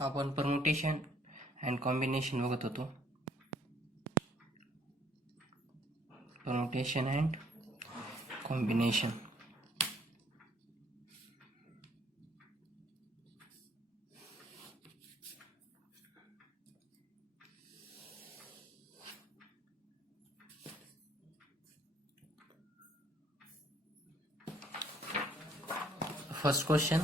आपण permutation and combination बघत होतो. Permutation and combination. First question.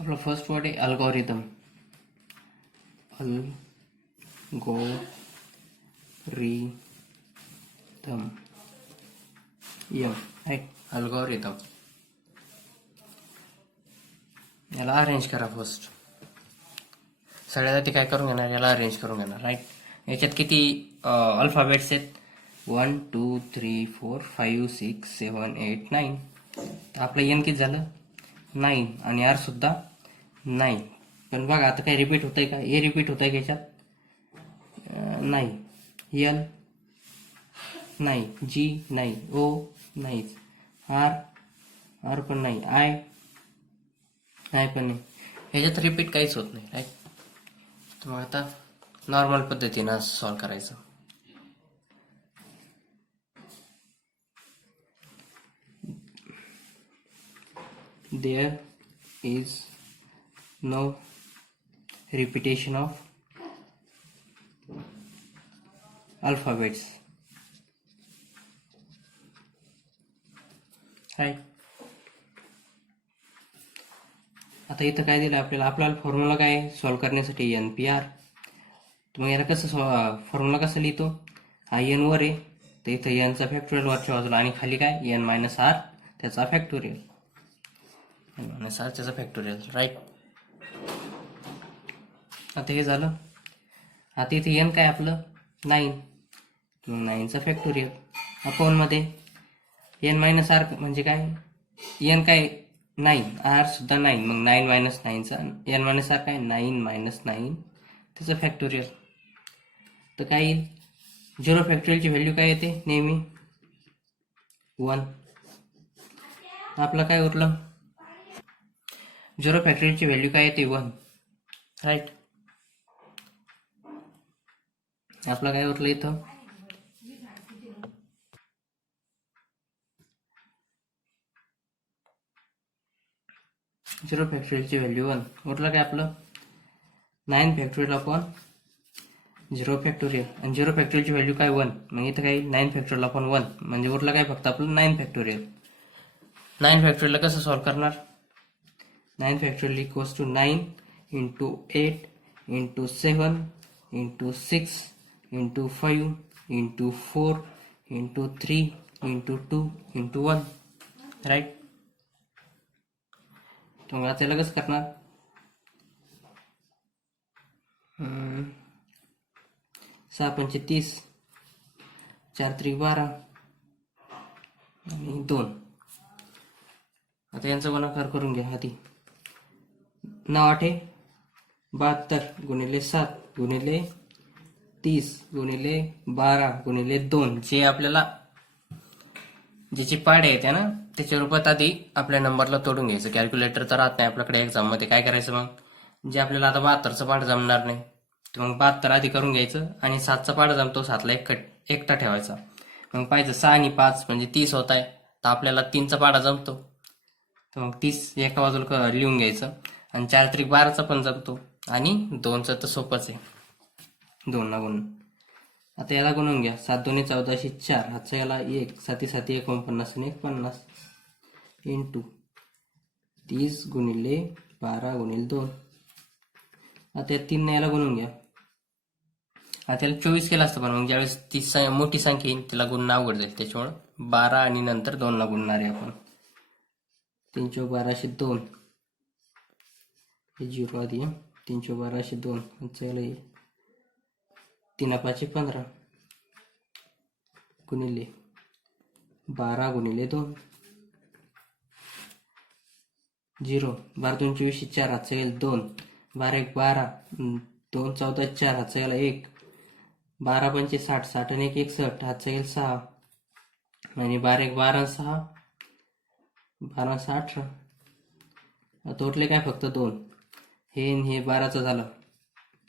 आपला फर्स्ट वर्ड आहे अल्गोरिदम. Algorithm right. अल्गोरिदम. याला अरेंज करा फर्स्ट. सगळ्यात आधी काय करून घेणार, याला अरेंज करून घेणार राईट. याच्यात किती अल्फाबेट्स आहेत? 1 2 3 4 5 6 7 8 9. तर आपलं एन किती झालं? 9 आणि आर सुद्धा 9. पण बघा आता काय रिपीट होतंय का? ए रिपीट होतंय का याच्यात? नाही. एल नाही. जी नाही. ओ नाही. आर पण नाही. आय पण नाही. ह्याच्यात रिपीट काहीच होत नाही राईट. तर मग आता नॉर्मल पद्धतीनं सॉल्व करायचं. There is no repetition of alphabets right. आता इथं काय दिलं आपल्याला फॉर्म्युला काय आहे सॉल्व करण्यासाठी? N P R. मग याला कसं फॉर्म्युला कसं लिहितो? हा एन वर आहे तर इथं एनचा फॅक्टोरियल वरच्या बाजूला आणि खाली काय? एन मायनस आर त्याचा फॅक्टोरियल. एन मायनस आर त्याचा फॅक्टोरियल राईट. आता हे झालं. आता इथे एन काय आपलं? 9. मग 9चा फॅक्टोरियल अपॉन मध्ये एन मायनस आर म्हणजे काय? एन काय? 9. आर सुद्धा 9. मग 9 मायनस 9चा एन मायनस आर काय? 9 मायनस 9 त्याचं फॅक्टोरियल. तर काय येईल? 0 फॅक्टोरियलची व्हॅल्यू काय येते नेहमी? 1. आपलं काय उरलं? 0 फॅक्टोरियलची व्हॅल्यू काय येते? 1 राईट. आपलं काय उरलं इथं? 0 फॅक्टोरियलची व्हॅल्यू 1. उरलं काय आपलं? 9 फॅक्टोरियल अपॉन 0 फॅक्टोरियल. आणि 0 फॅक्टोरियलची व्हॅल्यू काय? 1. मग इथं काय? 9 फॅक्टोरियल अपॉन 1 म्हणजे उरलं काय फक्त आपलं? 9 फॅक्टोरियल. 9 फॅक्टोरियलला कसं सॉल्व करणार? 9 factorial equals to 9 into 8 into 7 into 6 into 5 into 4 into 3 into 2 into 1 right. तर मग आता याला कसं करणार? 6 पंचे 30, 4 त्रिक 12 आणि 2. आता यांचा गुणाकार करून घ्या आधी. 9 आठे 72 गुणिले 7 गुणिले 30 गुणिले 12 गुणिले 2. जे आपल्याला ज्याची पाडे येते ना त्याच्या रूपात आधी आपल्या नंबरला तोडून घ्यायचं. कॅल्क्युलेटर तर राहत नाही आपल्याकडे एक्झाममध्ये. काय करायचं मग? जे आपल्याला आता 72चं पाठ जमणार नाही तर मग 72 आधी करून घ्यायचं आणि 7चा पाठ जमतो 7ला एकटा ठेवायचा. मग पाहिजे 6 आणि 5 म्हणजे 30 होत आहे तर आपल्याला 3चा पाढा जमतो तर मग 30 एका बाजूला लिहून घ्यायचं. आणि 4 त्रिक 12चा पण जमतो आणि 2चं तर सोपंच आहे 2 ना गुण. आता याला गुणून घ्या. 7 2 14 4. हातचा याला 1 7 7 49 आणि 1 50 इंटू 30 गुणिले 12 गुणिले 2. आता या 3 ने याला गुणून घ्या. आता याला 24 केलं असतं पण मग ज्यावेळेस ती मोठी संख्या येईल तिला गुणणं अवघड जाईल. त्याच्यामुळे 12 आणि नंतर 2 ला गुणणार आहे आपण. 3 चौक 12 2. हे 0 आधी 3 चौक 12 2. हातचा याला 3 5 15 गुणिले 12 गुणिले 2 0. 12 2 24 4. हातचा येईल 2. 12 1 12. 2 14 4. हातचा याला 1. 12 पंचे 60, 60 आणि 1 61, हातचा गेल 6 आणि 12 1 12 6, 12 6 18. आता उरले काय फक्त 2. हे आणि हे 12चं झालं.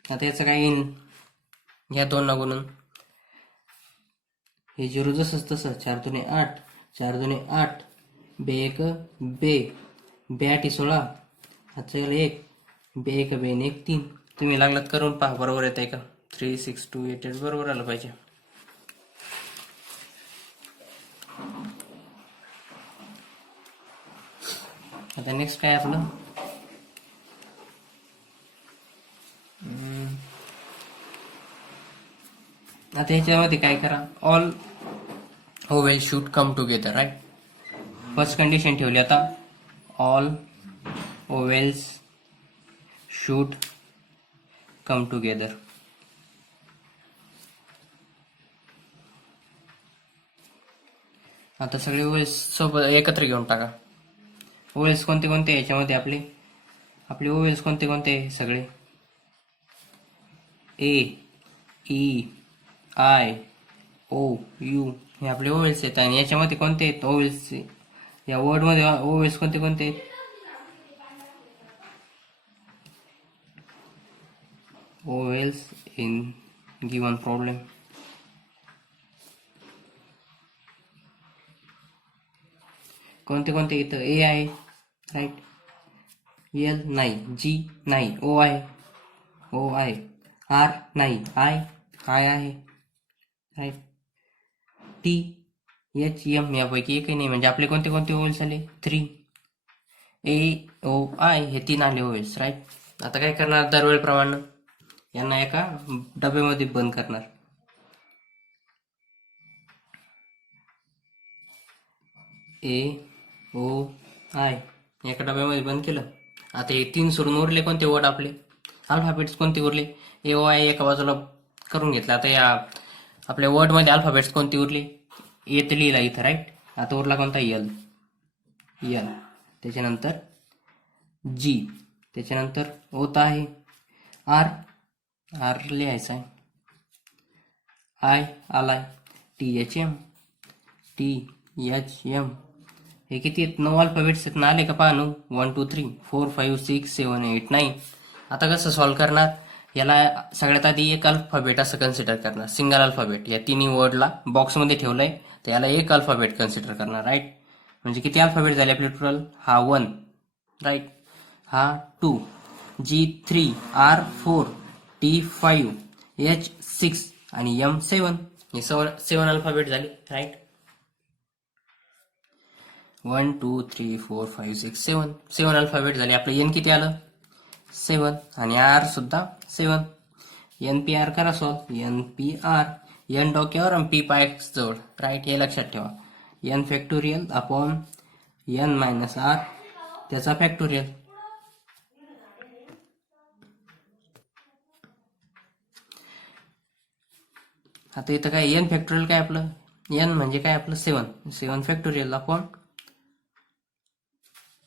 आता याचं काय येईन, या 2 ना गुणून हे 0 जसंच तसं. 4 2 8, 4 2 8, बे 1 बे, बे 8 16, हातचा गेला 1, बे 1 बे 1 3. तुम्ही लागलात करून पहा बरोबर येत आहे का. 3 6 2 8 8 बरोबर आलं पाहिजे. आता नेक्स्ट काय आपलं, आता ह्याच्यामध्ये काय करा, all vowel should come together, right. First condition ठेवली आता, all vowels should come together. आता सगळे ओवेल्स सोबत एकत्र घेऊन टाका. ओवेल्स कोणते कोणते याच्यामध्ये आपले ओवेल्स कोणते कोणते सगळे, ए ई आय ओ यू हे आपले ओवेल्स आहेत. आणि याच्यामध्ये कोणते आहेत ओवेल्स, या वर्डमध्ये ओवेल्स कोणते कोणते आहेत, ओवेल्स इन गिवन प्रॉब्लेम. कोणते कोणते इथं, ए आहे राईट, एल नाही, जी नाही, ओ आहे, आर नाही, आय आहे राईट, टी एच एम यापैकी एकही नाही. म्हणजे आपले कोणते कोणते ओवेल्स आले, 3. ए ओ आय हे 3 आले ओवेल्स, राईट. आता काय करणार, दरवेळेप्रमाणे यांना एका डब्यामध्ये बंद करणार. ए ओ आय एका डब्यामध्ये बंद केलं. आता हे 3 सोडून उरले कोणते वर्ड आपले, अल्फाबेट्स कोणते उरले, ए ओ आय एका बाजूला करून घेतलं. आता या आपल्या वर्डमध्ये अल्फाबेट्स कोणते उरले, ए ते लिहिला इथं, राईट. आता उरला कोणता, एल, त्याच्यानंतर जी, त्याच्यानंतर ओता आहे, आर लिहायचा आहे, आय आलाय, टी एच एम हे किती आहेत, 9 अल्फाबेट्स आहेत ना, आले का पाहू. 1 2 3 4 5 6 7 8 9. आता कसं सॉल्व्ह करणार, याला सगळ्यात आधी एक अल्फाबेट असं कन्सिडर करणार, सिंगल अल्फाबेट. या तिन्ही वर्डला बॉक्समध्ये ठेवलंय तर याला एक अल्फाबेट कन्सिडर करणार, राईट. म्हणजे किती अल्फाबेट झाले आपले टोटल, हा 1 राईट, हा 2, जी 3, आर 4, टी 5, एच 6 आणि एम 7. हे 7 अल्फाबेट झाले, राईट. 1 2 3 4 5 6 7 अल्फाबेट झाले. आपलं एन किती आलं, 7 आणि आर सुद्धा 7. एन पी आर करा solve, N P R, N डोक्यावर आणि पी पाय जवळ, राईट. हे लक्षात ठेवा, N factorial upon N minus R त्याचा फॅक्टोरियल. आता इथं काय एन फॅक्टोरियल काय आपलं, एन म्हणजे काय आपलं 7 फॅक्टोरियल अपॉन,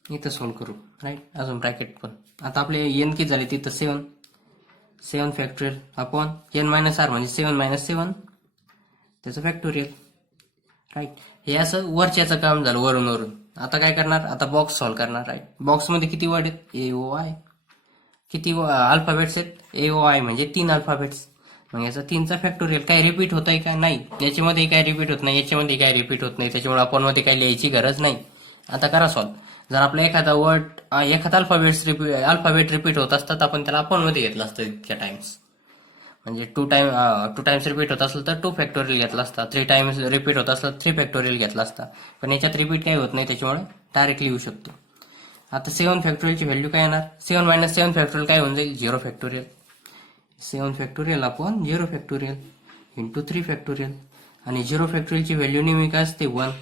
इथं सॉल्व्ह करू, राईट. अजून ब्रॅकेट पण. आता आपले एन किती झाले तिथं 7 factorial upon N minus R म्हणजे 7 मायनस 7 त्याचं फॅक्टोरियल, राईट. हे असं वरच्याचं काम झालं, वरून. आता काय करणार, आता बॉक्स सॉल्व्ह करणार, राईट. बॉक्समध्ये किती वर्ड आहेत, ए ओ आय, किती अल्फाबेट्स आहेत, ए ओ आय म्हणजे 3 अल्फाबेट्स. मग याचा 3चा फॅक्टोरियल काय रिपीट होत आहे का, नाही. याच्यामध्ये काय रिपीट होत नाही, याच्यामध्ये काय रिपीट होत नाही, त्याच्यामुळे आपण मध्ये काय लिहायची गरज नाही. आता करा सॉल्व्ह. जर आपला एखादा वर्ड, एखादा अल्फाबेट रिपीट होत असतात, आपण त्याला आपण मध्ये घेतलं असतं इतक्या टाइम्स. म्हणजे 2 टाइम्स रिपीट होत असेल तर 2 फॅक्टोरियल घेतला असता, 3 टाइम्स रिपीट होत असलं 3 फॅक्टोरियल घेतला असता. पण याच्यात रिपीट काही होत नाही, त्याच्यामुळे डायरेक्टली येऊ शकतो. आता 7 फॅक्टोरियलची व्हॅल्यू काय येणार, 7 मायनस 7 फॅक्टोरियल काय होऊन जाईल, 0 factorial. 7 factorial upon 0 factorial into 3 factorial. आणि 0 फॅक्टोरियलची व्हॅल्यू नेहमी काय असते, 1,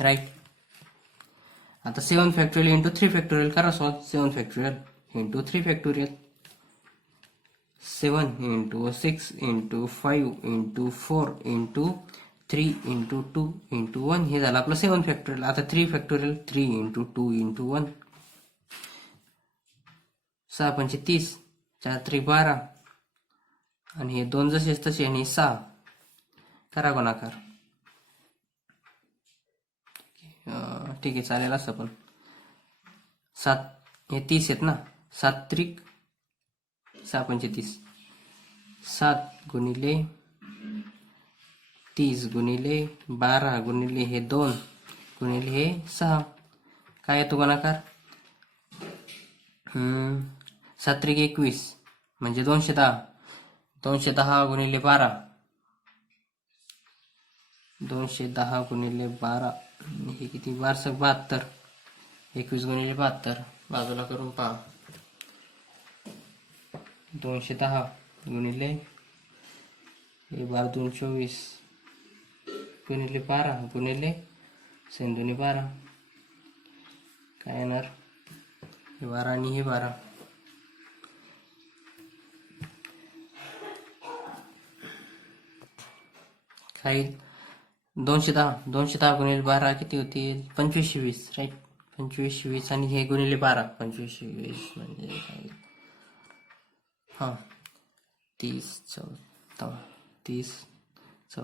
राईट. आता 7 फॅक्टोरियल इंटू 3 फॅक्टोरियल करा solve. 7 factorial into 3 factorial, 7 into 6 into 5 into 4 into 3 into 2 into 1 हे झालं आपलं 7 फॅक्टोरियल. आता 3 फॅक्टोरियल 3 इंटू 2 इंटू 1, 6 पंचे 30, 4 3 12 आणि हे 2 जसेच तसे आणि 6 करा गुणाकार. ठीक आहे, चालेल असं पण. 7 हे 30 आहेत ना, 7 त्रिक 6 पंचे 30. 7 गुणिले 30 गुणिले 12 गुणिले हे 2 गुणिले हे 6 काय येतो गुणाकार. 7 त्रिक 21 म्हणजे 210. 210 गुणिले 12, 210 गुणिले 12 हे किती, 1272. 21 गुणिले 72 बाजूला करून पहा. 210 गुणिले हे 12 2 24 गुणिले 12 गुणिले 12 काय येणार, हे 12 आणि हे 12. काही 210 गुणिले 12 किती होतील, 2520 राईट. 2520 आणि हे गुणिले 12, 2520 म्हणजे काय, हां 30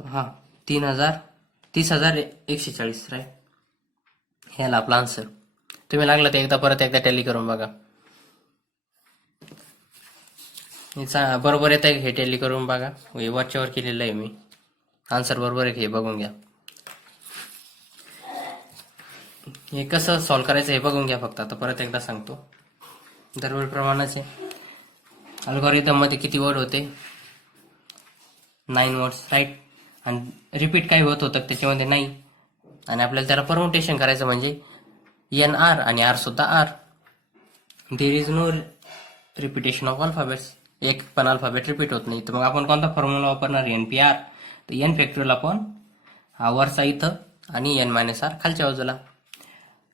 हां 30,140 राईट. ह्याला आपला आन्सर. तुम्ही लागलं ते परत एकदा टॅली करून बघा. बरोबर येत आहे हे, टॅली करून बघा. वरच्यावर केलेलं आहे मी. आन्सर बरोबर आहे हे बघून घ्या. हे कसं सॉल्व्ह करायचं हे बघून घ्या फक्त. आता परत एकदा सांगतो, दरवेळप्रमाणेच आहे. अल्गोरिदम मध्ये किती वर्ड होते, 9 वर्ड्स राईट. आणि रिपीट काय होत होतं त्याच्यामध्ये नाही. आणि आपल्याला त्याला परमुटेशन करायचं म्हणजे एन आर आणि आर सुद्धा R. There is no repetition of alphabets. एक पण अल्फाबेट रिपीट होत नाही. तर मग आपण कोणता फॉर्म्युला वापरणार, NPR. तर एन फॅक्टोरियल आपण हा वरचा इथं आणि एन मायनस आर खालच्या बाजूला.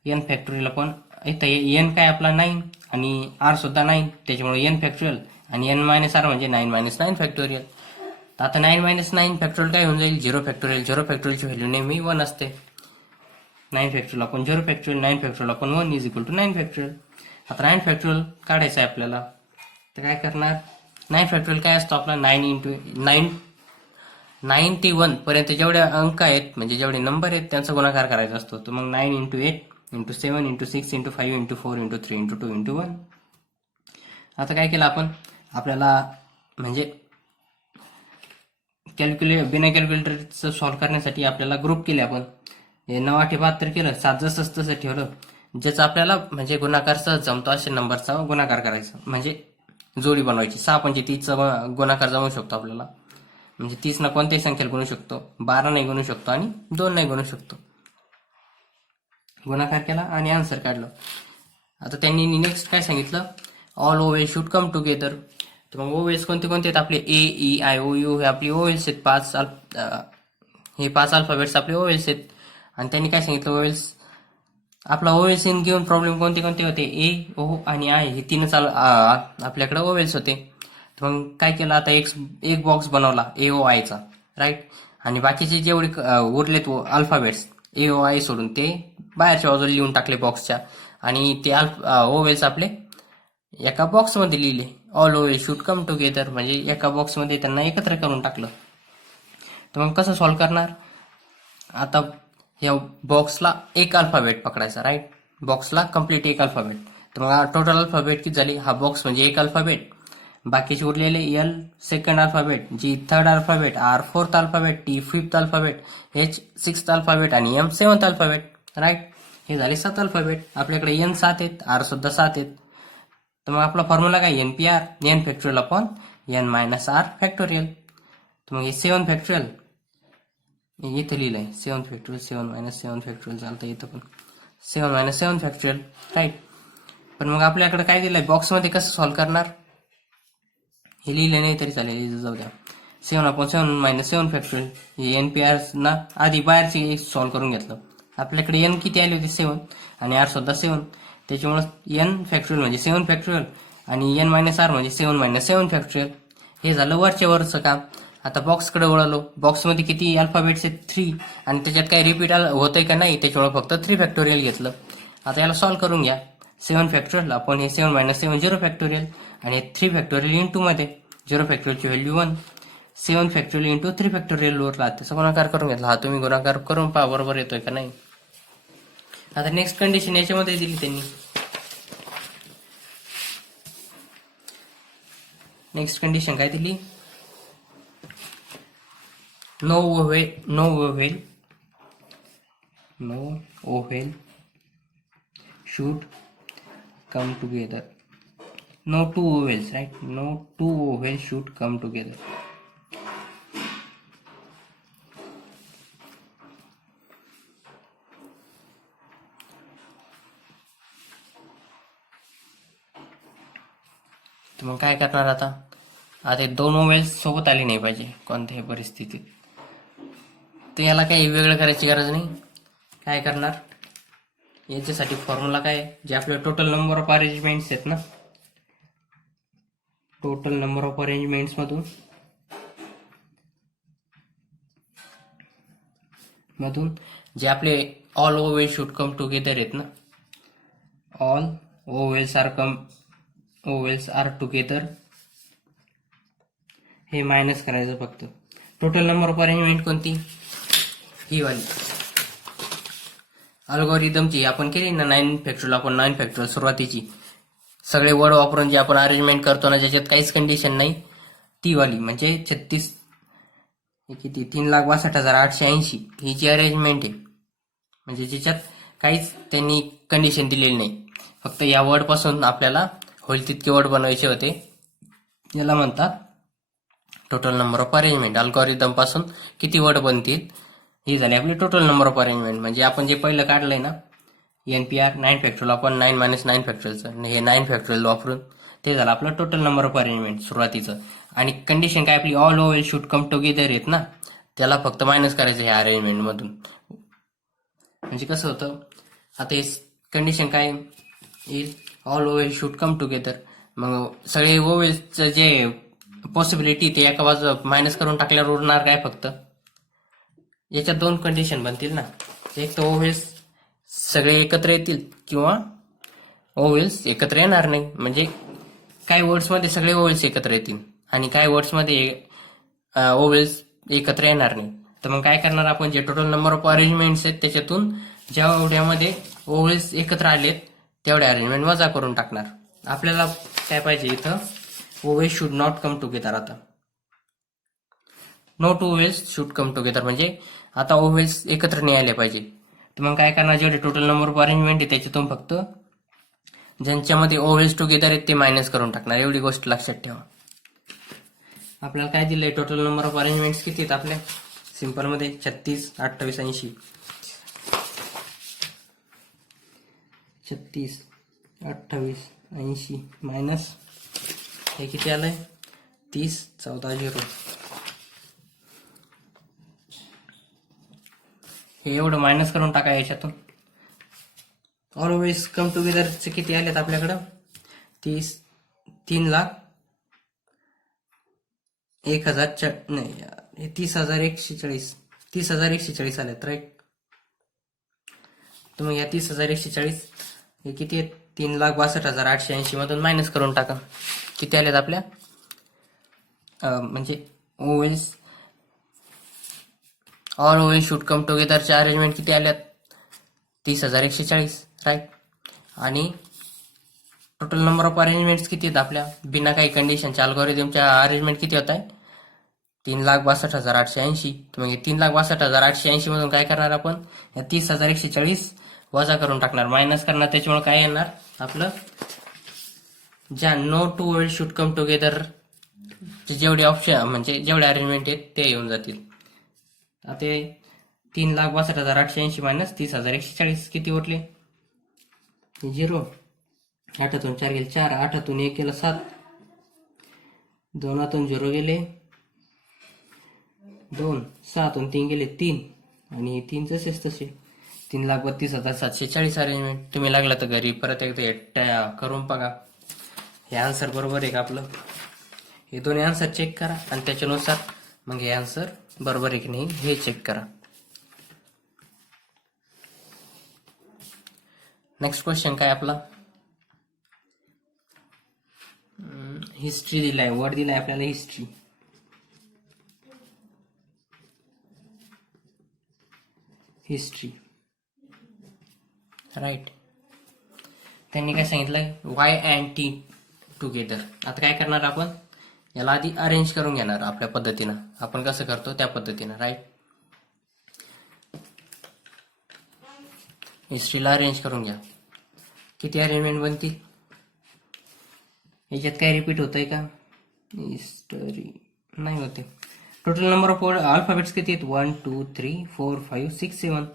एन फॅक्टोरियल आपण इथं एन काय आपला 9 आणि आर सुद्धा 9, त्याच्यामुळे एन फॅक्टोरियल आणि एन मायनस आर म्हणजे 9 मायनस 9 फॅक्टोरियल. तर आता 9 मायनस 9 फॅक्टोरियल काय होऊन जाईल, 0 फॅक्टोरियल. 0 फॅक्टोरियलची व्हॅल्यू नेहमी 1 असते. 9 फॅक्टोरियल आपण 0 फॅक्टोरियल, 9 फॅक्टोरियल आपण 1 इज इक्वल टू 9 फॅक्टोरियल. आता 9 फॅक्टोरियल काढायचं आहे आपल्याला. तर काय करणार, 9 फॅक्टोरियल काय असतो आपला, 9 ते 1 पर्यंत जेवढे अंक आहेत म्हणजे जेवढे नंबर आहेत त्यांचा गुणाकार करायचा असतो. तर मग 9 × 8 × 7 × 6 × 5 × 4 × 3 × 2 × 1. आता काय केलं आपण, आपल्याला म्हणजे बिना कॅल्क्युलेटरचं सॉल्व्ह करण्यासाठी आपल्याला ग्रुप केले आपण. हे 9 8 72 केलं, 7 जसं तसं ठेवलं. ज्याचं आपल्याला म्हणजे गुणाकार सहज जमतो अशा नंबरचा गुणाकार करायचा, म्हणजे जोडी बनवायची. 6 पंचे 30चा गुणाकार जमू शकतो आपल्याला. म्हणजे 30 ना कोणत्याही संख्येला गुणू शकतो, 12 नाही गुणू शकतो आणि 2 नाही गुणू शकतो. गुणाकार केला आणि आन्सर काढलं. आता त्यांनी नेक्स्ट काय सांगितलं, all vowels should come together. तर मग ओवेल्स कोणते कोणते आहेत आपले, AEIOU हे आपले ओवेल्स आहेत. 5 अल्फाबेट्स आपले ओवेल्स आहेत. आणि त्यांनी काय सांगितलं, ओवेल्स आपला ओवेल्स इन गिव्हन प्रॉब्लेम कोणते कोणते होते, A, O आणि I हे 3च आपल्याकडे ओवेल्स होते. तर मग काय केलं, आता एक बॉक्स बनवला AOIचा राईट. आणि बाकीचे जेवढे उरलेत अल्फाबेट्स AOI सोडून ते बाहेरच्या बाजूला लिहून टाकले बॉक्सच्या. आणि ते ओवेल्स आपले एका बॉक्समध्ये लिहिले. All vowels should come together म्हणजे एका बॉक्समध्ये त्यांना एकत्र करून टाकलं. तर मग कसं सॉल्व्ह करणार, आता या बॉक्सला एक अल्फाबेट पकडायचा राईट. बॉक्सला कम्प्लीट एक अल्फाबेट. तर मग टोटल अल्फाबेट किती झाली, हा बॉक्स म्हणजे एक अल्फाबेट, बाकीचे उरलेले L second alphabet, G third alphabet, R fourth alphabet, T fifth alphabet, H sixth alphabet आणि M सेवन्थ अल्फाबेट राईट. हे झाले 7 अल्फाबेट. आपल्याकडे N 7 आहेत, R सुद्धा 7 आहेत. तर मग आपला फॉर्म्युला काय, NPR N factorial upon N minus R factorial. तर मग हे 7 फॅक्टोरियल इथे लिहिलं आहे, 7 फॅक्टोरियल 7 मायनस 7 फॅक्टोरियल चालतं इथं पण 7 मायनस 7 फॅक्टोरियल राईट. पण मग आपल्याकडे काय दिलंय, बॉक्समध्ये कसं सॉल्व्ह करणार, हे लिहिले नाही तरी चालेल, जाऊ द्या. 7/7 मायनस 7 फॅक्टोरियल. हे NPR ना आधी बाहेरची सॉल्व्ह करून घेतलं. आपल्याकडे N किती आले होते, 7 आणि R सुद्धा 7. त्याच्यामुळे N फॅक्टोरियल म्हणजे 7 फॅक्टोरियल आणि N मायनस R म्हणजे 7 मायनस 7 फॅक्टोरियल. हे झालं वरच्या वरचं काम. आता बॉक्सकडे वळालो. बॉक्समध्ये किती अल्फाबेट्स आहेत, 3. आणि त्याच्यात काही रिपीट होतंय का नाही त्याच्यामुळे फक्त 3 फॅक्टोरियल घेतलं. आता याला सॉल्व्ह करून घ्या. 7 फॅक्टोरियल आपण हे 7 मायनस 7 0 फॅक्टोरियल आणि 3 फॅक्टोरियल इंटू मध्ये 0 फॅक्टोरियलची व्हॅल्यू 1, 7 फॅक्टोरियल इंटू 3 फॅक्टोरियल उरला, त्याचा गुणाकार करून घेतला. हा तुम्ही गुणाकार करून पहा बरोबर येतोय का नाही. आता नेक्स्ट कंडिशन याच्यामध्ये दिली त्यांनी. नेक्स्ट कंडिशन काय दिली, no ओव्हेल should come together. No two ovals, right? No two ovals should come together. तर मग काय करणार आता हे दोन ओव्हेल्स सोबत आली नाही पाहिजे कोणत्याही परिस्थितीत. तर याला काही वेगळं करायची गरज नाही. काय करणार, याच्यासाठी फॉर्म्युला काय आहे, जे आपले टोटल नंबर ऑफ अरेंजमेंट्स आहेत ना, टोटल नंबर ऑफ अरेंजमेंट्स मधून जे आपले ऑल ओव्हेल्स शुड कम टुगेदर आहेत ना, ऑल ओव्हेल्स आर टुगेदर, हे मायनस करायचं फक्त. टोटल नंबर ऑफ अरेंजमेंट कोणती, ही वाली अल्गोरिदमची आपण केली ना 9 फॅक्टोरियल. आपण 9 फॅक्टोरियल सुरुवातीची सगळे वर्ड वापरून जे आपण अरेंजमेंट करतो ना, ज्याच्यात काहीच कंडिशन नाही, ती वाली म्हणजे 36 किती 3,62,880 ही जी अरेंजमेंट आहे, म्हणजे ज्याच्यात काहीच त्यांनी कंडिशन दिलेली नाही, फक्त या वर्ड पासून आपल्याला होईल तितके वर्ड बनवायचे होते. याला म्हणतात total number of arrangement. Algorithm पासून किती वर्ड बनतील ही झाली आपली टोटल नंबर ऑफ अरेंजमेंट. म्हणजे आपण जे पहिलं काढलंय ना NPR 9 फॅक्टोरियल, आपण 9 - 9 फॅक्टोरियलचं हे 9 फॅक्टोरियल वापरून ते झालं आपलं टोटल नंबर ऑफ अरेंजमेंट सुरुवातीचं. आणि कंडिशन काय आपली all vowel should come together आहेत ना, त्याला फक्त मायनस करायचं ह्या अरेंजमेंट मधून. म्हणजे कसं होतं, आता हे कंडिशन काय is all vowel should come together, मग सगळे ओव्हेल्सचं जे पॉसिबिलिटी ते एका बाजू मायनस करून टाकल्यावर उरणार काय, फक्त याच्यात दोन कंडिशन बनतील ना, एक तर ओव्हेल्स सगळे एकत्र येतील किंवा ओव्हेल्स एकत्र येणार नाही. म्हणजे काही वर्ड्समध्ये सगळे ओव्हेल्स एकत्र येतील आणि काही वर्ड्समध्ये ओव्हेल्स एकत्र येणार नाही. तर मग काय करणार आपण, जे टोटल नंबर ऑफ अरेंजमेंट्स आहेत त्याच्यातून जेवढ्यामध्ये ओव्हेल्स एकत्र आलेत तेवढ्या अरेंजमेंट वजा करून टाकणार. आपल्याला काय पाहिजे इथं, vowels should not come together. आता no two vowels should come together म्हणजे आता ओव्हेल्स एकत्र नाही आले पाहिजे. तर मग काय करणार, जेवढे टोटल नंबर ऑफ अरेंजमेंट आहे त्याच्यातून फक्त ज्यांच्यामध्ये ओव्हेल्स टुगेदर आहेत ते मायनस करून टाकणार. एवढी गोष्ट लक्षात ठेवा. आपल्याला काय दिलंय, टोटल नंबर ऑफ अरेंजमेंट्स किती आहेत आपल्या सिंपल मध्ये 36, 28, 80. 36, 28, 80 मायनस हे किती आलंय 30, 14, 0. हे एवढं मायनस करून टाका याच्यातून. ऑलवेज कम टुगेदरचे किती आलेत आपल्याकडं 3,01,000 नाही 30,140 30,140 आलेत राईट. तर मग या 30,140 हे किती आहेत 3,62,880 मधून मायनस करून टाका. किती आलेत आपल्या म्हणजे ओव्हेल्स ऑल ओव्हेल्स शुड कम टुगेदरच्या अरेंजमेंट किती आल्यात 30,140 राईट. आणि टोटल नंबर ऑफ अरेंजमेंट्स किती आहेत आपल्या बिना काही कंडिशनच्या अल्गोरिदमच्या अरेंजमेंट किती होत आहे 3,62,880. तर मग 3,62,880 मधून काय करणार आपण, या 30,140 वजा करून टाकणार, मायनस करणार. त्याच्यामुळे काय येणार आपलं, ज्या no two vowel should come together जेवढे ऑप्शन म्हणजे जेवढे अरेंजमेंट आहेत ते येऊन जातील. आता 3,62,880 मायनस 30,140 किती उरले 0. 8तून 4 गेले 4, 8तून 1 गेला 7, 2तून 0 गेले 2, 6तून 3 गेले 3 आणि 3 जसेच तसे 3,32,740 अरेंजमेंट. तुम्ही लागला तर घरी परत एकदा करून बघा हे आन्सर बरोबर आहे का आपलं. हे दोन्ही आन्सर चेक करा आणि त्याच्यानुसार मग हे आन्सर बरोबर आहे की नाही हे चेक करा. नेक्स्ट क्वेश्चन काय आपला, हिस्ट्री दिलाय, वर्ड दिलाय आपल्याला हिस्ट्री. History right. त्यांनी काय सांगितलंय, वाय अँड टी टुगेदर. आता काय करणार आपण, याला आधी अरेंज करून घेणार आपल्या पद्धतीनं, आपण कसं करतो त्या पद्धतीनं. राईट. हिस्ट्रीला अरेंज करून घ्या. किती अरेंजमेंट बनतील, याच्यात काय रिपीट होतंय का, हिस्टरी नाही होते. टोटल नंबर ऑफ अल्फाबेट्स किती आहेत, 1 2 3 4 5 6 7.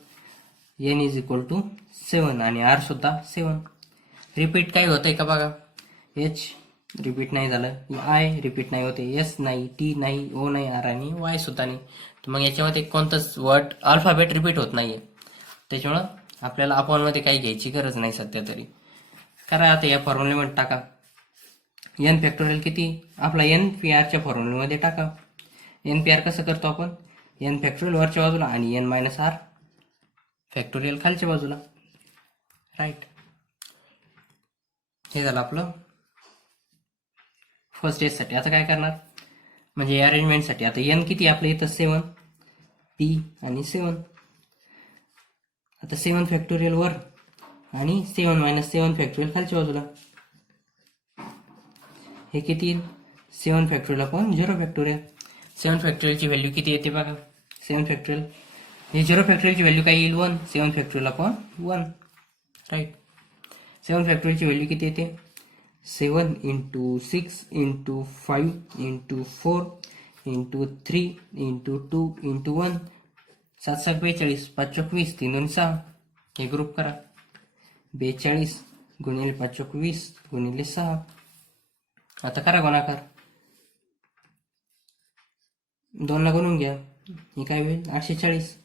एन इज इक्वल टू 7 आणि आर सुद्धा 7. रिपीट काय होतंय का बघा, एच रिपीट नाही झालं, आय रिपीट नाही होते, एस नाही, टी नाही, ओ नाही, आर आणि वाय सुद्धा नाही. तर मग याच्यामध्ये कोणतंच वर्ड अल्फाबेट रिपीट होत नाहीये. त्याच्यामुळं आपल्याला अपॉनमध्ये काही घ्यायची गरज नाही सध्या तरी. करा आता या फॉर्म्युलेमध्ये टाका. एन फॅक्टोरियल किती, आपला एन पी आरच्या फॉर्म्युलेमध्ये टाका. एन पी आर कसं करतो आपण, एन फॅक्टोरियल वरच्या बाजूला आणि एन मायनस आर फॅक्टोरियल खालच्या बाजूला. राईट. हे झालं आपलं फर्स्ट साठी. आता काय करणार, म्हणजे अरेंजमेंटसाठी आता एन किती आपल्या इथं 7, पी आणि 7. आता 7 फॅक्टोरियल वर आणि 7 मायनस 7 फॅक्टोरियल खालच्या बाजूला. हे किती, 7 फॅक्टोरियल अपॉन 0 फॅक्टोरियल. 7 फॅक्टोरियलची व्हॅल्यू किती येते बघा, 7 फॅक्टोरियल हे 0 फॅक्टोरियलची व्हॅल्यू काय येईल, 1. 7 फॅक्टोरियल अपॉन 1. राईट. 7 फॅक्टोरियलची व्हॅल्यू किती येते, 7 into 6 into 5 into 4 into 3 into 2 into 1. 7 7 42, 5 चौक 20, 3 2 6. हे ग्रुप करा, 42 गुणिले 5 चौक 20 गुणिले 6. आता करा गुणाकार, 2 ला गुणून घ्या, हे काय होईल 840.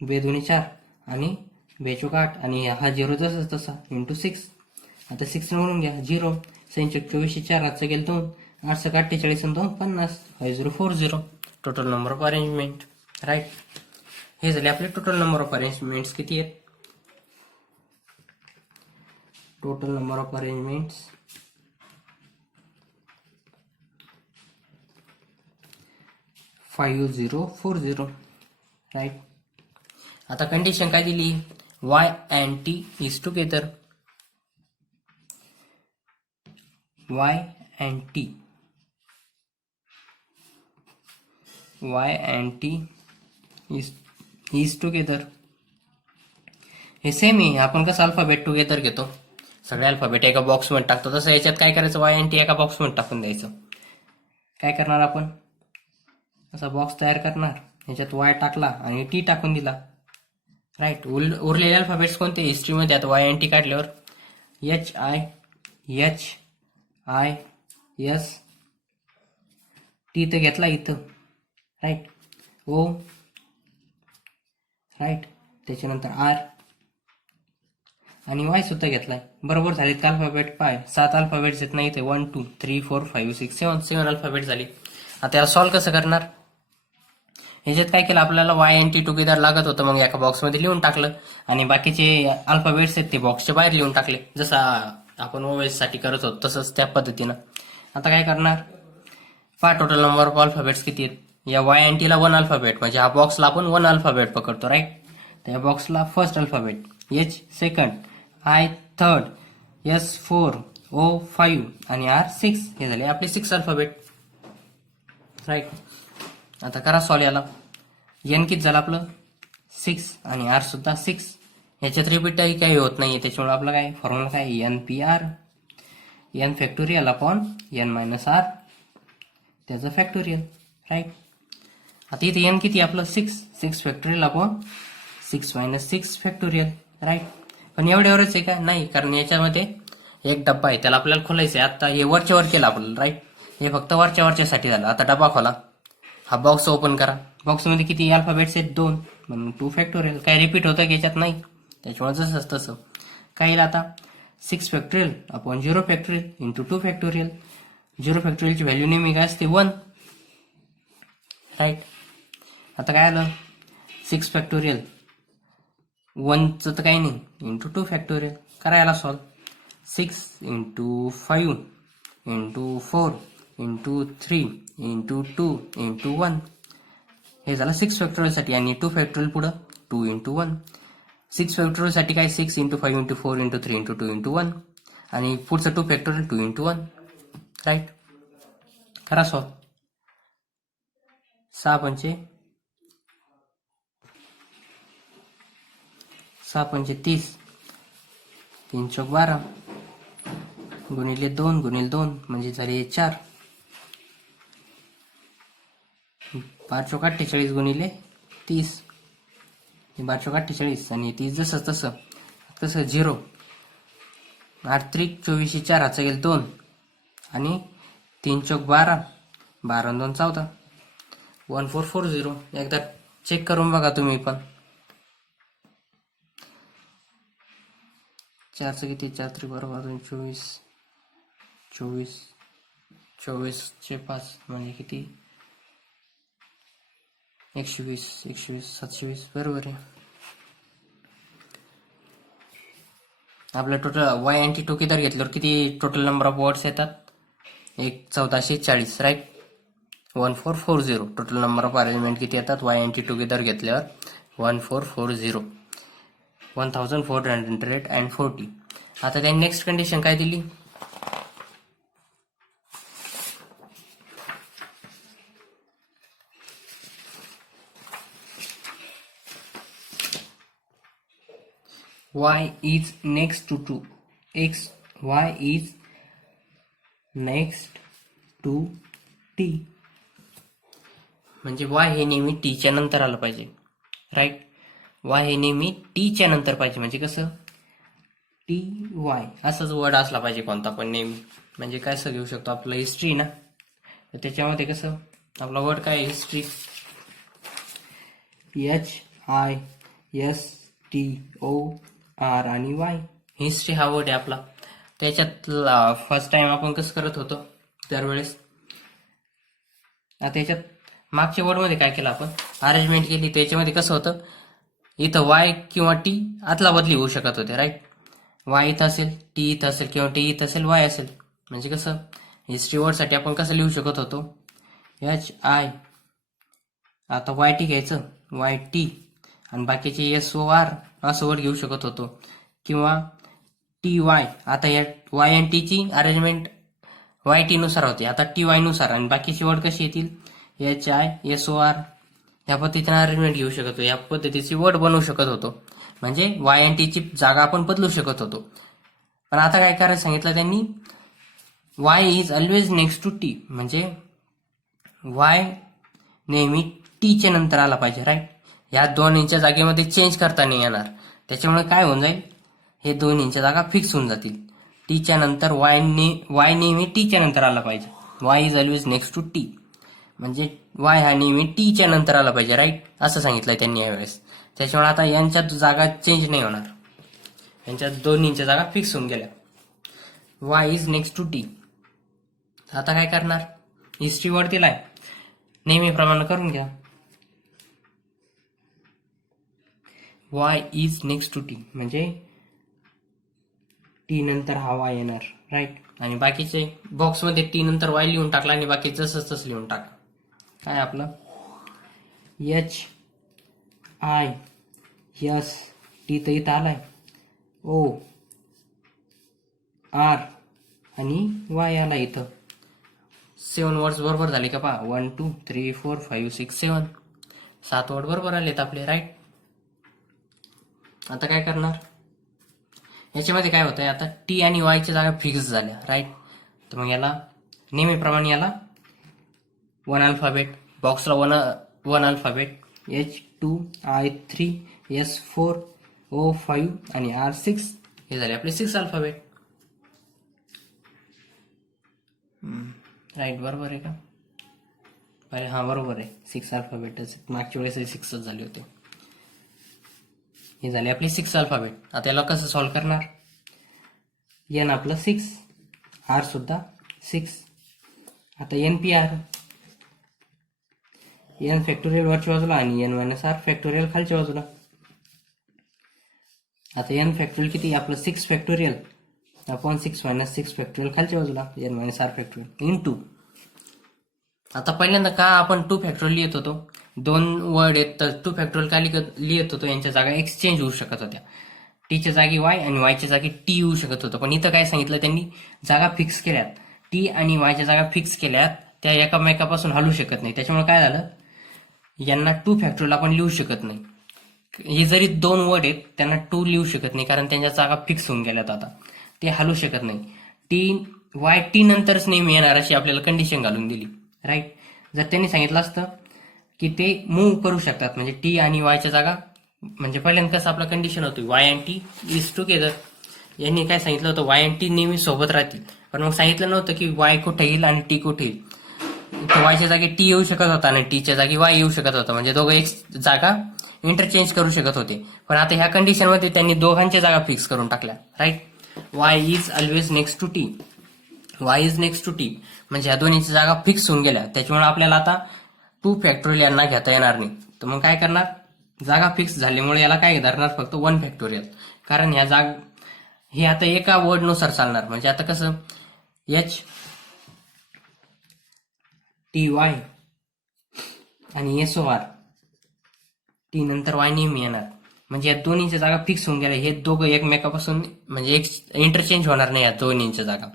2 2 4 आणि 2 चौक 8 आणि हा 0 जसं तसा इंटू 6. आता 6 म्हणून घ्या 0. 6 चौक 24, 4 हातचं गेलं 2, 8 7 48 आणि 2 50, 5040. Total number of arrangement. Right. हे झाले आपले टोटल नंबर ऑफ अरेंजमेंट्स. किती आहेत, total number of arrangements 5040. Right. आता कंडिशन काय दिली, Y and T is together. y and t, y and t is together. हे सेम आहे, आपण कसं अल्फाबेट टुगेदर घेतो, सगळे अल्फाबेट एका बॉक्स मध्ये टाकतो, तसं याच्यात काय करायचं, y and t एका बॉक्स मध्ये टाकून द्यायचं. काय करणार आपण, असा बॉक्स तयार करणार, ह्याच्यात y टाकला आणि t टाकून दिला. राईट. उरलेले अल्फाबेट्स कोणते हिस्ट्रीमध्ये, आता y and t काढल्यावर एच आय एस, टी तर घेतला इथं. राईट. ओ. राईट. त्याच्यानंतर आर आणि वाय सुद्धा घेतलाय. बरोबर झालेत का अल्फाबेट, 7 अल्फाबेट्स आहेत ना इथे, 1 2 3 4 5 6 7 अल्फाबेट झाली. आता याला सॉल्व्ह कसं करणार, ह्याच्यात काय केलं, आपल्याला वाय अँड टी टुगेदर लागत होतं, मग एका बॉक्समध्ये लिहून टाकलं आणि बाकीचे अल्फाबेट्स आहेत ते बॉक्सच्या बाहेर लिहून टाकले, जसं आपण ओएस साठी करत होतो तसंच त्या पद्धतीनं. आता काय करणार, टोटल नंबर ऑफ अल्फाबेट्स किती आहेत, या वाय अँड टीला 1 अल्फाबेट, म्हणजे हा बॉक्सला आपण 1 अल्फाबेट पकडतो. राईट. त्या बॉक्सला first alphabet, H second, I third, S 4, O 5 आणि आर 6. हे झाले आपले 6 अल्फाबेट. राईट. आता करा सॉल्व याला. एन किती झालं आपलं 6 आणि आर सुद्धा 6. याच्यात रिपीटही काही होत नाहीये, त्याच्यामुळे आपलं काय फॉर्म्युला काय, N P R, N factorial upon N minus R त्याचं फॅक्टोरियल. राईट. आता इथे एन किती आपलं 6 factorial upon 6 minus 6 factorial. Right. पण एवढ्यावरच आहे का, नाही, कारण याच्यामध्ये एक डब्बा आहे, त्याला आपल्याला खोलायचं आहे. आता हे वरच्या वर केलं आपण. राईट. हे फक्त वरच्यासाठी झालं. आता डब्बा खोला, हा बॉक्स ओपन करा. बॉक्समध्ये किती अल्फाबेट्स आहेत, 2, म्हणून 2 फॅक्टोरियल. काय रिपीट होतं की याच्यात, नाही, त्याच्यामुळे जसंच तसं काय येईल आता, 6 factorial upon 0 factorial into 2 factorial. 0 फॅक्टोरियलची व्हॅल्यू नेहमी काय असते, 1. राईट. आता काय आलं, 6 फॅक्टोरियल 1चं तर काही नाही, इंटू 2 फॅक्टोरियल. करायला solve, 6 into 5 into 4 into 3 into 2 into 1. हे झालं 6 फॅक्टोरियलसाठी. आणि 2 फॅक्टोरियल पुढं 2 इंटू 1. 6 फॅक्टोरियलसाठी काय 6 into 5 into 4 into 3 into 2 into 1. आणि पुढचं 2 फॅक्टोरियल 2 इंटू 1. राईट. करा सॉल्व. 6 पंचे 30, 3 चौक 12 गुणिले 2 गुणिले 2 म्हणजे झाले 4. 5 चौक 48 गुणिले 30. 12 चौक 48 आणि 30 जसं तसं 0. 8 त्रिक 24 4 हातचा गेल 2 आणि 3 चौक 12 12 2 14. 1440. एकदा चेक करून बघा तुम्ही पण. 4चं किती 4 त्रिक बरोबर 24 24 24 चे 5 म्हणजे किती 120 720 बरोबर आहे. आपलं टोटल वाय अँटी टुगेदर घेतल्यावर किती टोटल नंबर ऑफ वर्ड्स येतात 1440. Right. 1440 total number of arrangement किती येतात वाय अँटी टुगेदर घेतल्यावर 1440 1440. आता त्यांनी नेक्स्ट कंडिशन काय दिली y is next to 2 x y is next to t. म्हणजे y हे नेहमी t च्या नंतर आलं पाहिजे. राईट. y हे नेहमी t च्या नंतर पाहिजे. म्हणजे कसं टी वाय असाच वर्ड असला पाहिजे कोणता पण नेहमी. म्हणजे काय असं घेऊ शकतो आपलं हिस्ट्री ना, तर त्याच्यामध्ये कसं आपला वर्ड काय हिस्ट्री HISTOR आणि वाय हिस्ट्री हा वर्ड आहे आपला. त्याच्यात फर्स्ट टाइम आपण कसं करत होतो दरवेळेस. आता याच्यात मागच्या वर्डमध्ये काय केलं आपण अरेंजमेंट केली. त्याच्यामध्ये कसं होतं इथं वाय किंवा टी आतला बदली होऊ शकत होते. राईट. वाय इथं असेल टी इथं असेल किंवा टी इथं असेल वाय असेल. म्हणजे कसं हिस्ट्री वर्डसाठी आपण कसं लिहू शकत होतो HI आता वाय टी घ्यायचं वाय टी आणि बाकीचे SOR असं वर्ड घेऊ शकत होतो. किंवा टी वाय आता या वाय आणि टीची अरेंजमेंट वाय टी नुसार होते. आता टी वाय नुसार आणि बाकीचे वर्ड कसे येतील HI SOR या पद्धतीने अरेंजमेंट घेऊ शकत होतो. या पद्धतीची वर्ड बनवू शकत होतो. म्हणजे वाय आणि टीची जागा आपण बदलू शकत होतो. पण आता काय करायचं सांगितलं त्यांनी Y is always next to T. म्हणजे वाय नेहमी टीच्या नंतर आला पाहिजे. राईट. या दोन्हींच्या जागेमध्ये चेंज करता नाही येणार. त्याच्यामुळे काय होऊन जाईल हे दोन्हींच्या जागा फिक्स होऊन जातील. टीच्या नंतर वाय नेहमी टीच्या नंतर आला पाहिजे. Y is always next to T म्हणजे वाय हा नेहमी टीच्या नंतर आला पाहिजे. राईट. असं सांगितलंय त्यांनी यावेळेस. त्याच्यामुळे आता यांच्या जागा चेंज नाही होणार. यांच्या दोन्हींच्या जागा फिक्स होऊन गेल्या. Y is next to T. आता काय करणार हिस्ट्री वर्ड दिलाय नेहमीप्रमाणे करून घ्या. Y is next to T म्हणजे टी नंतर हा वाय येणार. राईट. आणि बाकीचे बॉक्समध्ये टी नंतर वाय लिहून टाकला आणि बाकी जसंच तसं लिहून टाका. काय आपलं HIS टी तर इथं आलाय OR आणि वाय आला इथं. 7 वर्ड्स बरोबर झाले का पहा 1 2 3 4 5 6 7 7 वर्ड बरोबर आलेत आपले. राईट. आता काय करणार याच्यामध्ये काय होतंय आता टी आणि वायच्या जागा फिक्स झाल्या. राईट. तर मग याला नेहमीप्रमाणे याला 1 alphabet बॉक्सला 1 alphabet H2 I3 S4 O5 आणि R6 हे झाले आपले 6 अल्फाबेट. राईट. बरोबर आहे का अरे हा बरोबर आहे 6 अल्फाबेटच. मागच्या वेळेस 6च झाले होते. हे झाले आपले 6 अल्फाबेट. आता याला कसं सॉल्व्ह करणार N आपलं 6 R सुद्धा 6. आता NPR N फॅक्टोरियल वरच्या बाजूला आणि N - R फॅक्टोरियल खालच्या बाजूला. आता N फॅक्टोरियल किती आपलं 6 फॅक्टोरियल अपॉन 6 मायनस 6 फॅक्टोरियल खालच्या बाजूला n minus R factorial into. आता पहिल्यांदा का आपण 2 फॅक्टोरियल लिहित होतो, दोन वर्ड आहेत तर 2 फॅक्टोरियल का लिहित होतो, यांच्या जागा एक्सचेंज होऊ शकत होत्या. टीच्या जागी वाय आणि वायच्या जागी टी येऊ शकत होतं. पण इथं काय सांगितलं त्यांनी, जागा फिक्स केल्यात, टी आणि वायच्या जागा फिक्स केल्यात, त्या एकामेकापासून हलू शकत नाही. त्याच्यामुळे काय झालं, यांना 2 फॅक्टोरियल आपण लिहू शकत नाही. हे जरी दोन वर्ड आहेत त्यांना 2 लिहू शकत नाही, कारण त्यांच्या जागा फिक्स होऊन गेल्यात, आता ते हलू शकत नाही. टी वाय टी नंतरच नेहमी येणार अशी आपल्याला कंडिशन घालून दिली, राईट. जर त्यांनी सांगितलं असतं की ते मूव्ह करू शकतात, म्हणजे टी आणि वायच्या जागा, म्हणजे पहिल्यांदा कसं आपलं कंडिशन होती Y and T is together. यांनी काय सांगितलं होतं, वाय अँड टी नेहमी सोबत राहतील. पण मग सांगितलं नव्हतं की वाय कुठे येईल आणि टी कुठे येईल. वायच्या जागी टी येऊ शकत होता आणि टीच्या जागी वाय येऊ शकत होता, म्हणजे दोघं एक जागा इंटरचेंज करू शकत होते. पण आता ह्या कंडिशनमध्ये त्यांनी दोघांच्या जागा फिक्स करून टाकल्या, right. Y is always next to T, Y is next to T, म्हणजे ह्या दोन्हीच्या जागा फिक्स होऊन गेल्या. त्याच्यामुळे आपल्याला आता 2 फॅक्टोरियल यांना घेता येणार नाही. तर मग काय करणार, जागा फिक्स झाल्यामुळे याला काय धरणार, फक्त 1 फॅक्टोरियल. कारण ह्या हे आता एका वर्डनुसार चालणार, म्हणजे आता कसं एच टी वाय आणि एस ओ आर, टी नंतर वाय नेहमी येणार, म्हणजे या दोन्हीच्या जागा फिक्स होऊन गेल्या. हे दोघं एकमेकापासून म्हणजे एक इंटरचेंज होणार नाही या दोन्हीच्या जागा.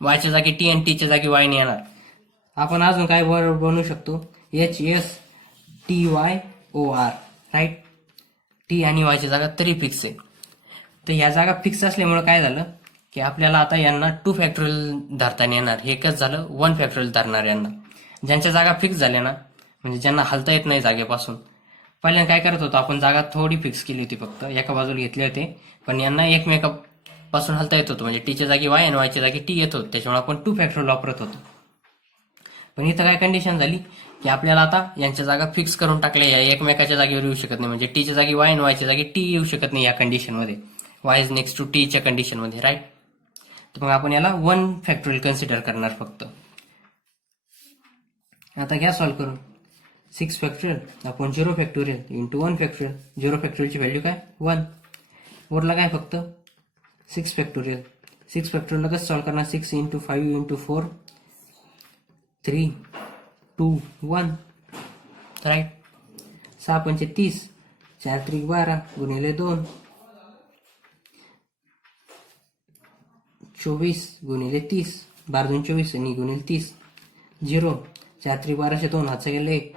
वायच्या जागी टी आणि टीच्या जागी वाय येणार. आपण अजून काय वर्ड बनवू शकतो, H S T Y O R, right. T आणि वायच्या जागा तरी फिक्स आहे. तर या जागा फिक्स असल्यामुळे काय झालं की आपल्याला आता यांना 2 फॅक्टोरियल धरता येणार. हे कसं झालं, 1 फॅक्टोरियल धरणार यांना. ज्यांच्या जागा फिक्स झाल्या ना, म्हणजे ज्यांना हलता येत नाही जागेपासून, पहिल्यांदा काय करत होतो आपण, जागा थोडी फिक्स केली होती, फक्त एका बाजूला घेतले होते, पण यांना एकमेकापासून हलता येत होतं, म्हणजे टीच्या जागी वाय आणि वायच्या जागी टी येत होतं. त्याच्यामुळे आपण 2 फॅक्टोरियल वापरत होतो. पण इथं काय कंडिशन झाली की आपल्याला आता यांच्या जागा फिक्स करून टाकल्या, या एकमेकाच्या जागेवर येऊ शकत नाही, म्हणजे टीच्या जागी वाय आणि वायच्या जागी टी येऊ शकत नाही या कंडिशनमध्ये, वाय इज नेक्स्ट टू टीच्या कंडिशनमध्ये, राईट. तर मग आपण याला 1 फॅक्टोरियल कन्सिडर करणार फक्त. आता घ्या सॉल्व्ह करून, 6 factorial upon 0 factorial into 1 factorial. 0 फॅक्टोरियलची व्हॅल्यू काय 1, वरला काय फक्त 6 फॅक्टोरियल. 6 फॅक्टोरियलला कसं सॉल्व्ह करणार, 6 इंटू 5 इंटू 4 3 2 1, राईट. 6 पंचे 30, 4 त्रिक 12 गुणिले 2 24 गुणिले 30, 12 2 24 आणि गुणिले 30, 0 4 त्रिक 12 2 हातचा गेले 1,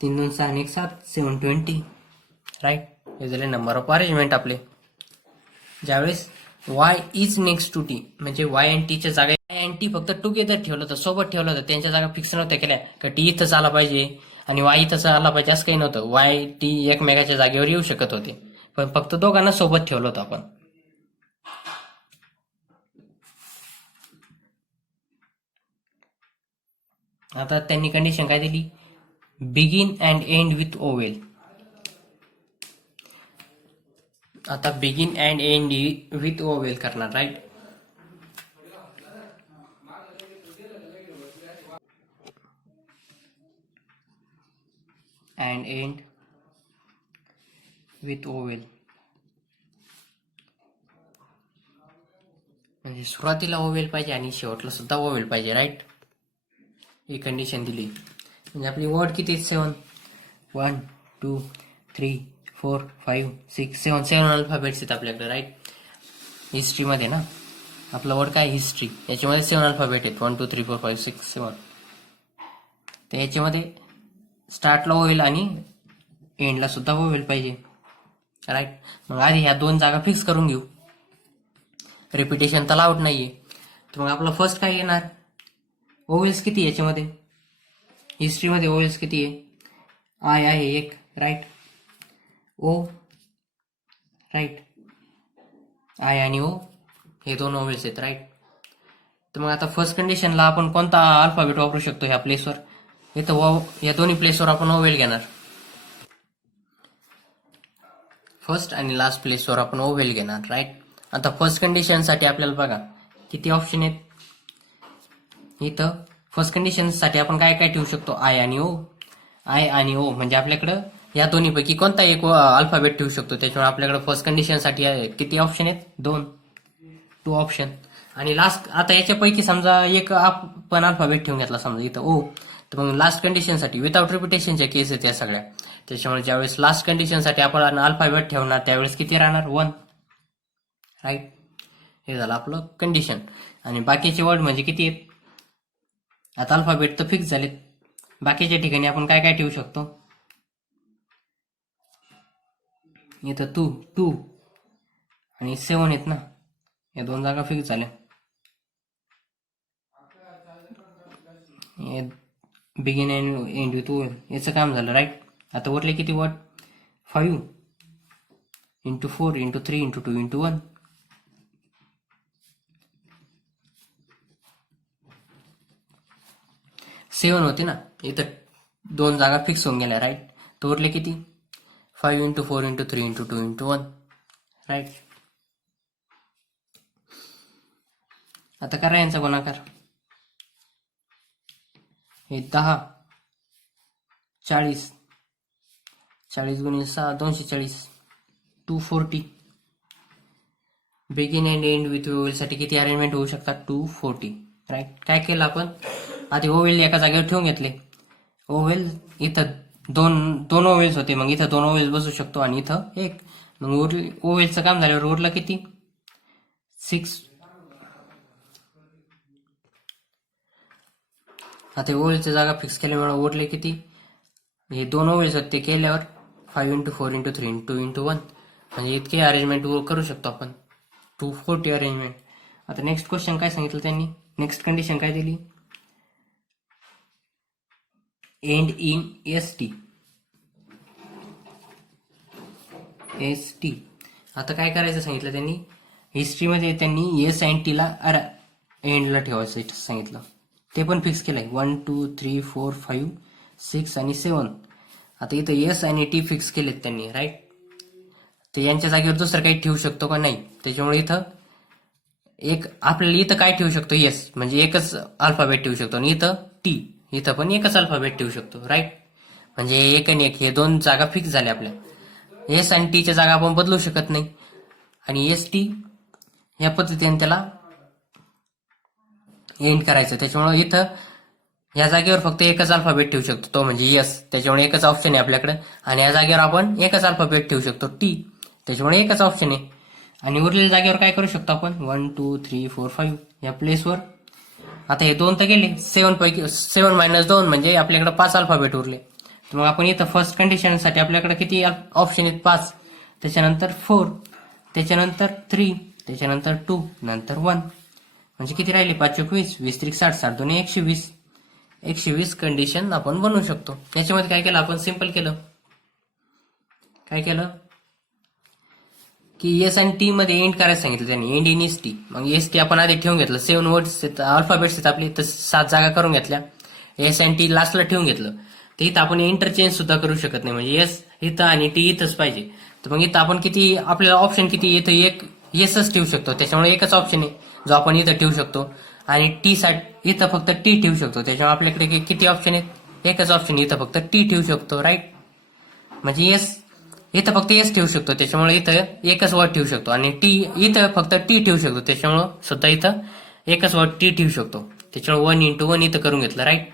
3 2 6 1 7 720, राईट. हे झाले नंबर ऑफ अरेंजमेंट आपले. ज्यावेळेस Y is next to T, म्हणजे वाय अँड टीच्या जागा, वाय अँड टी फक्त टुगेदर ठेवलं होतं, सोबत ठेवलं होतं, त्यांच्या जागा फिक्स नव्हत्या केल्या का टी इथंच आला पाहिजे आणि वाय इथंच आला पाहिजे असं काही नव्हतं. वाय टी एकमेकाच्या जागेवर येऊ शकत होते, पण फक्त दोघांना सोबत ठेवलं होतं आपण. आता त्यांनी कंडिशन काय दिली, begin and end with vowel. आता begin and end with vowel करणार, right. And end with vowel, म्हणजे सुरुवातीला ओवेल पाहिजे आणि शेवटला सुद्धा ओवेल पाहिजे, राईट. ही कंडिशन दिली, म्हणजे आपली वर्ड किती 7, 1 2 3 4 5 6 7 7 अल्फाबेट्स आहेत आपल्याकडे, राईट. हिस्ट्रीमध्ये ना आपला वर्ड काय हिस्ट्री, याच्यामध्ये 7 अल्फाबेट आहेत, 1 2 3 4 5 6 7. तर याच्यामध्ये स्टार्टला ओवेल आणि एंडला सुद्धा ओवेल पाहिजे, राईट. मग आधी ह्या 2 जागा फिक्स करून घेऊ, रिपिटेशन तर लावत नाहीये. तर मग आपलं फर्स्ट काय येणार, ओवेल्स किती याच्यामध्ये, हिस्ट्रीमध्ये ओवेल्स किती आहे, आय आहे 1, राईट. O, right. आय आणि ओ हे 2 ओवेल्स आहेत, राईट. तर मग आता फर्स्ट कंडिशनला आपण कोणता अल्फाबेट वापरू शकतो ह्या प्लेसवर, इथं या दोन्ही प्लेसवर आपण ओवेल घेणार. फर्स्ट आणि लास्ट प्लेसवर आपण ओवेल घेणार, राईट. आता फर्स्ट कंडिशनसाठी आपल्याला बघा किती ऑप्शन आहेत. इथं फर्स्ट कंडिशनसाठी आपण काय काय ठेवू शकतो, आय आणि ओ. आय आणि ओ म्हणजे आपल्याकडं या दोन्हीपैकी कोणता एक अल्फाबेट ठेवू शकतो. त्याच्यामुळे आपल्याकडे फर्स्ट कंडिशनसाठी किती ऑप्शन आहेत, 2 ऑप्शन. आणि लास्ट आता याच्यापैकी समजा एक आपण अल्फाबेट ठेवून घेतला समजा इथं ओ, तर मग लास्ट कंडिशनसाठी विदाउट रिपिटेशनच्या केस आहेत या सगळ्या. त्याच्यामुळे ज्यावेळेस लास्ट कंडिशनसाठी आपण अल्फाबेट ठेवणार त्यावेळेस किती राहणार 1, राईट. हे झालं आपलं कंडिशन. आणि बाकीचे वर्ड म्हणजे किती आहेत, आता अल्फाबेट तर फिक्स झालेत, बाकीच्या ठिकाणी आपण काय काय ठेवू शकतो. इथं 2 आणि 7 आहेत ना, या 2 जागा फिक्स झाल्या. Begin and end with O याचं काम झालं, राईट. आता उरले किती वर्ड, 5 × 4 × 3 × 2 × 1. सेवन होते ना, इथं 2 जागा फिक्स होऊन गेल्या, राईट. तर उरले किती, 5 × 4 × 3 × 2 × 1, राईट. आता करा यांचा गुणाकार. हे 10, 40, 40 × 6 240, 240. Begin and end with oval साठी किती अरेंजमेंट होऊ शकतात, 240, राईट. काय केलं आपण, आधी ओवेल एका जागेवर ठेवून घेतले. ओवेल इथं दोन ओवेल्स होते, मग इथं 2 ओवेल्स बसू शकतो आणि इथं 1. मग ओवेलचं काम झाल्यावर उरलं किती, 6. आता ओवेलची जागा फिक्स केल्यामुळे उरले किती, हे 2 ओवेल्स होते, ते केल्यावर 5 × 4 × 3 × 2 × 1, म्हणजे इतके अरेंजमेंट करू शकतो आपण, 240 अरेंजमेंट. आता नेक्स्ट क्वेश्चन काय सांगितलं त्यांनी, नेक्स्ट कंडिशन काय दिली, एंड इन ST. आता काय करायचं सांगितलं त्यांनी, हिस्ट्रीमध्ये त्यांनी एस अँड टी ला एंडला ठेवायचं सांगितलं, ते पण फिक्स केलंय. 1 2 3 4 5 6 आणि 7. आता इथं एस आणि टी फिक्स केलेत त्यांनी, राईट. तर यांच्या जागेवर दुसरं काही ठेवू शकतो का, नाही. त्याच्यामुळे इथं आपल्याला इथं काय ठेवू शकतो, एस म्हणजे एकच अल्फाबेट ठेवू शकतो, आणि इथं टी, इथं पण एकच अल्फाबेट ठेवू शकतो, राईट. म्हणजे 1 आणि 1 हे 2 जागा फिक्स झाल्या आपल्या. एस आणि टीच्या जागा आपण बदलू शकत नाही, आणि एस टी या पद्धतीने त्याला एंड करायचं. त्याच्यामुळे इथं या जागेवर फक्त एकच अल्फाबेट ठेवू शकतो, तो म्हणजे एस, त्याच्यामुळे एकच ऑप्शन आहे आपल्याकडे. आणि या जागेवर आपण एकच अल्फाबेट ठेवू शकतो, टी, त्याच्यामुळे एकच ऑप्शन आहे. आणि उरलेल्या जागेवर काय करू शकतो आपण, 1 2 3 4 5 या प्लेसवर. आता हे 2 तर गेले, 7 पैकी 7 - 2 म्हणजे आपल्याकडे 5 अल्फाबेट उरले. तर मग आपण इथं फर्स्ट कंडिशनसाठी आपल्याकडे किती ऑप्शन आहेत, 5, त्याच्यानंतर 4, त्याच्यानंतर 3, त्याच्यानंतर 2, नंतर 1, म्हणजे किती राहिले, 5 × 20, 20 × 60, 60 × 2 = 120. 120 कंडिशन आपण बनवू शकतो. याच्यामध्ये काय केलं आपण, सिंपल केलं. काय केलं की एस आणि टी मध्ये एंड करायला सांगितलं त्यांनी, एंड इन एस टी. मग एस टी आपण आधी ठेवून घेतलं, 7 वर्ड्स अल्फाबेट्स आहेत आपले, तर 7 जागा करून घेतल्या. एस आणि टी लास्टला ठेवून घेतलं. तर इथं आपण इंटरचेंज सुद्धा करू शकत नाही, म्हणजे एस इथं आणि टी इथंच पाहिजे. तर मग इथं आपण किती, आपल्याला ऑप्शन किती, इथं एक एसच ठेवू शकतो, त्याच्यामुळे एकच ऑप्शन आहे जो आपण इथं ठेवू शकतो. आणि टी साठी इथं फक्त टी ठेवू शकतो, त्याच्यामुळे आपल्याकडे किती ऑप्शन आहेत, एकच ऑप्शन, इथं फक्त टी ठेवू शकतो, राईट. म्हणजे एस इथं फक्त एस ठेवू शकतो, त्याच्यामुळे इथं एकच वर्ड ठेवू शकतो. आणि टी इथं फक्त टी ठेवू शकतो, त्याच्यामुळे सुद्धा इथं एकच वर्ड टी ठेवू शकतो. त्याच्यामुळे 1 × 1 इथं करून घेतलं, राईट.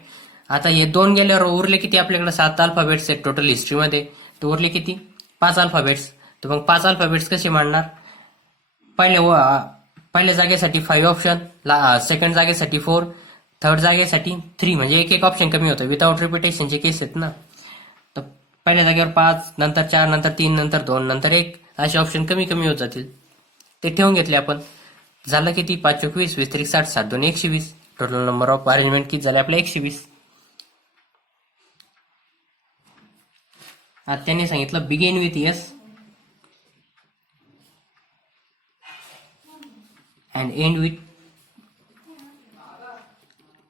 आता हे 2 गेल्यावर उरले किती, आपल्याकडे 7 अल्फाबेट्स आहेत टोटल हिस्ट्रीमध्ये. तर उरले किती, 5 अल्फाबेट्स. तर मग 5 अल्फाबेट्स कसे मांडणार, पहिल्या जागेसाठी 5 ऑप्शन, सेकंड जागेसाठी 4, थर्ड जागेसाठी 3, म्हणजे एक ऑप्शन कमी होतं. विदाउट रिपिटेशनचे केस आहेत ना, तर पहिल्या जागेवर 5, नंतर 4, नंतर 3, नंतर 2, नंतर 1 असे ऑप्शन कमी होत जातील. ते ठेवून घेतले आपण. झालं किती, 5 × 20, 20 × 60, 60 × 2 = 120. टोटल नंबर ऑफ अरेंजमेंट किती झाले आपल्या, 120. आता त्यांनी सांगितलं begin with S and end with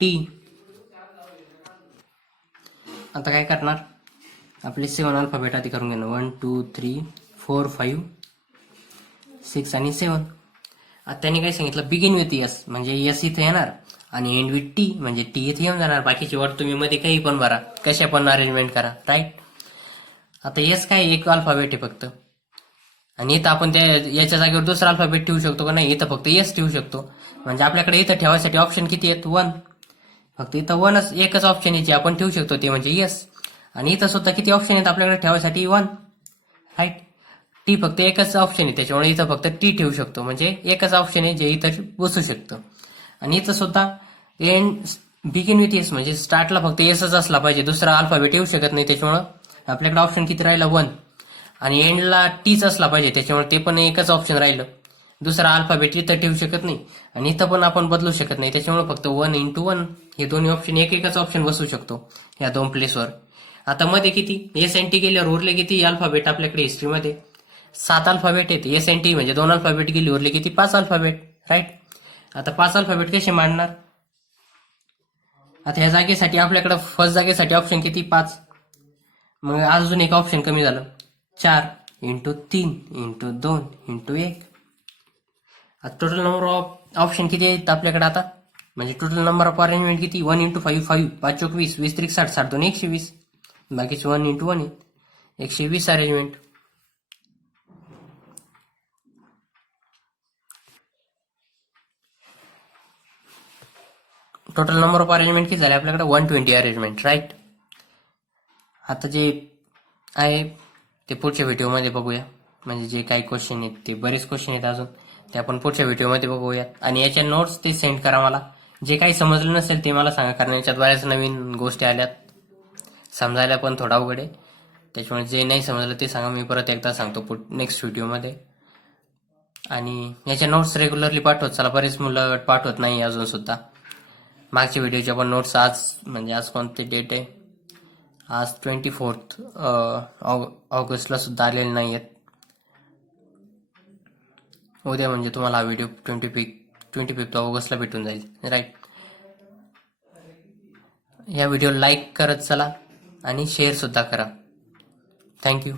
T. आता काय करणार, आपले 7 अल्फाबेट आधी करून घेणार, 1 2 3 4 5 6 आणि 7. आता त्यांनी काय सांगितलं, बिगिन विथ एस म्हणजे एस इथे येणार, आणि एंड विथ टी म्हणजे टी इथे येऊन जाणार. बाकीचे वर्ड तुम्ही मध्ये काही पण भरा, कशा पण अरेंजमेंट करा, राईट. आता एस काय, एक अल्फाबेट आहे फक्त, आणि इथं आपण त्या याच्या जागेवर दुसरा अल्फाबेट ठेवू शकतो का नाही, इथं फक्त एस ठेवू शकतो. म्हणजे आपल्याकडे इथं ठेवायसाठी ऑप्शन किती आहेत, 1. फक्त इथं एकच ऑप्शन याची आपण ठेवू शकतो ते म्हणजे येस. आणि इथं सुद्धा किती ऑप्शन आहेत आपल्याकडे ठेवायसाठी, 1. राईट. टी फक्त एकच ऑप्शन आहे, त्याच्यामुळे इथं फक्त टी ठेवू शकतो, म्हणजे एकच ऑप्शन आहे जे इथं बसू शकतं. आणि इथं सुद्धा एंड बिगिन विथ एस म्हणजे स्टार्टला फक्त एसच असला पाहिजे, दुसरा अल्फाबेट येऊ शकत नाही. त्याच्यामुळं आपल्याकडे ऑप्शन किती राहिला, 1. आणि एंडला टीच असला पाहिजे, त्याच्यामुळे ते पण एकच ऑप्शन राहिलं. दुसरा अल्फाबेट इथं ठेवू शकत नाही आणि इथं पण आपण बदलू शकत नाही, त्याच्यामुळे फक्त 1 × 1 हे दोन्ही ऑप्शन एकच ऑप्शन बसू शकतो या 2 प्लेसवर. आता मध्ये किती एस एन टी गेल्यावर उरले किती अल्फाबेट आपल्याकडे हिस्ट्रीमध्ये, 7 अल्फाबेट आहेत. एस एन टी म्हणजे 2 अल्फाबेट गेली, उरले किती, 5 अल्फाबेट. राईट. आता 5 अल्फाबेट कसे मांडणार, आता ह्या जागेसाठी आपल्याकडे फर्स्ट जागेसाठी ऑप्शन किती, 5. मग अजून एक ऑप्शन कमी झालं, 4 × 3 × 2 × 1. आता टोटल नंबर ऑफ ऑप्शन किती आहेत आपल्याकडे आता, म्हणजे टोटल नंबर ऑफ अरेंजमेंट किती, 1 × 5 5, 5 × 20, 20 × 60, 60 × 120. बाकीचे 1 × 1 आहे, 120 arrangement. Total number of arrangement किती झाले आपल्याकडे, 120 अरेंजमेंट. राईट. आता जे आहे ते पुढच्या व्हिडिओमध्ये बघूया, म्हणजे जे काही क्वेश्चन आहेत ते बरेच क्वेश्चन आहेत अजून, ते आपण पुढच्या व्हिडिओमध्ये बघूया. आणि याच्या नोट्स ते सेंड करा मला, जे काही समजलं नसेल ते मला सांगा, कारण याच्यात बऱ्याच नवीन गोष्टी आल्यात, समजायला पण थोडा अवघड आहे. त्याच्यामुळे जे नाही समजलं ते सांगा, मी परत एकदा सांगतो नेक्स्ट व्हिडिओमध्ये. आणि याच्या नोट्स रेग्युलरली पाठवत चला, बरेच मुलं पाठवत नाही अजून सुद्धा. मागच्या व्हिडिओच्या पण नोट्स आज कोणती डेट आहे, आज 24 ऑगस्टला सुद्धा आलेले नाही आहेत. उद्या म्हणजे तुम्हाला हा व्हिडिओ 25 ऑगस्टला भेटून जाईल. राईट. या व्हिडिओ लाईक करत चला आणि शेअर सुद्धा करा. थँक्यू.